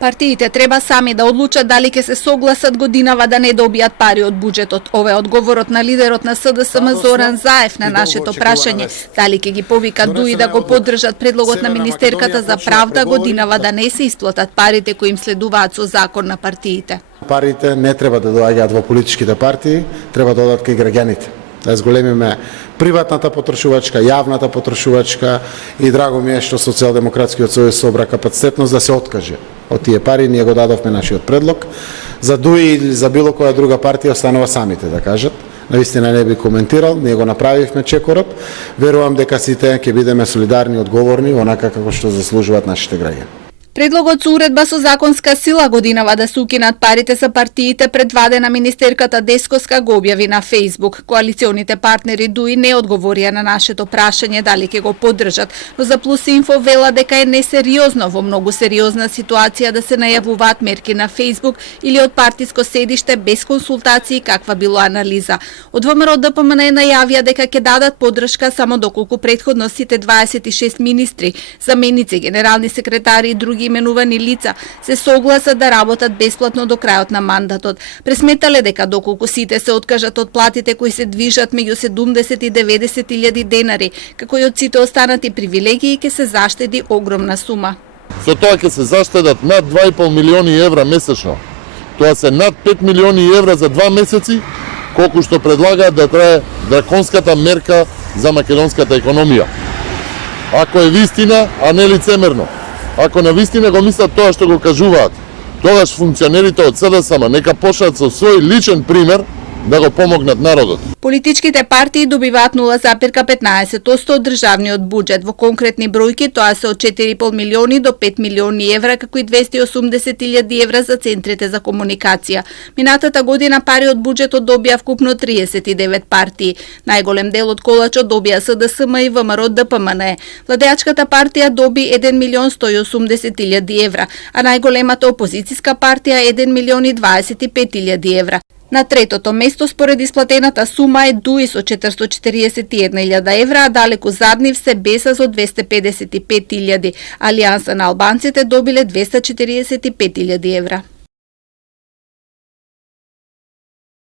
Партиите треба сами да одлучат дали ќе се согласат годинава да не добијат пари од буџетот. Ова е одговорот на лидерот на СДСМ Зоран Заев на нашето прашање. Дали ќе ги повикат дуи да го поддржат предлогот на Министерката за правда годинава да не се исплатат парите кои им следуваат со закон на партиите. Парите не треба да доаѓаат во политичките партии, треба да одат кај граѓаните. Да зголемиме приватната потрошувачка, јавната потрошувачка и драго ми е што Социјалдемократскиот сојуз собра капацитетност да се откаже од тие пари. Ние го дадовме нашиот предлог. За ДУИ или за било која друга партија останува самите да кажат. Навистина не би коментирал, ние го направивме чекорот. Верувам дека сите ќе бидеме солидарни и одговорни, онака како што заслужуваат нашите граѓани. Предлогот со уредба со законска сила годинава да се укинат парите за партиите предвадена министерката Дескоска го објави на Facebook. Коалиционите партнери ДУИ не одговорија на нашето прашање дали ќе го поддржат, но за Плюс Инфо вела дека е несериозно во многу сериозна ситуација да се најавуваат мерки на Facebook или од партиско седиште без консултации каква било анализа. Од ВМРО ДПМН најавија дека ќе дадат поддршка само доколку претходно сите 26 министри, заменици, генерални секретари и други именувани лица се согласат да работат бесплатно до крајот на мандатот. Пресметале дека доколку сите се откажат од платите кои се движат меѓу 70 и 90 илјади денари, како и од сите останати привилегии, ќе се заштеди огромна сума. Со тоа ќе се заштедат над 2,5 милиони евра месечно. Тоа се над 5 милиони евра за 2 месеци, колку што предлагаат да трае драконската мерка за македонската економија. Ако е вистина, а не лицемерно. Ако навистина го мислат тоа што го кажуваат, тогаш функционерите од СДСМ нека почнат со свој личен пример да го помогнат народот. Политичките партии добиваат 0,15% од државниот буџет. Во конкретни бројки тоа се од 4,5 милиони до 5 милиони евра, како и 280.000 евра за центрите за комуникација. Минатата година пари од буџетот добија вкупно 39 партии. Најголем дел од колачот добија СДСМ и ВМРО ДПМН. Владеачката партија доби 1.180.000 евра, а најголемата опозицијска партија 1.025.000 евра. На третото место според исплатената сума е ДУИ со 441.000 евра, а далеку зад нив се БЕСА со 255.000. Алијанса на албанците добиле 245.000 евра.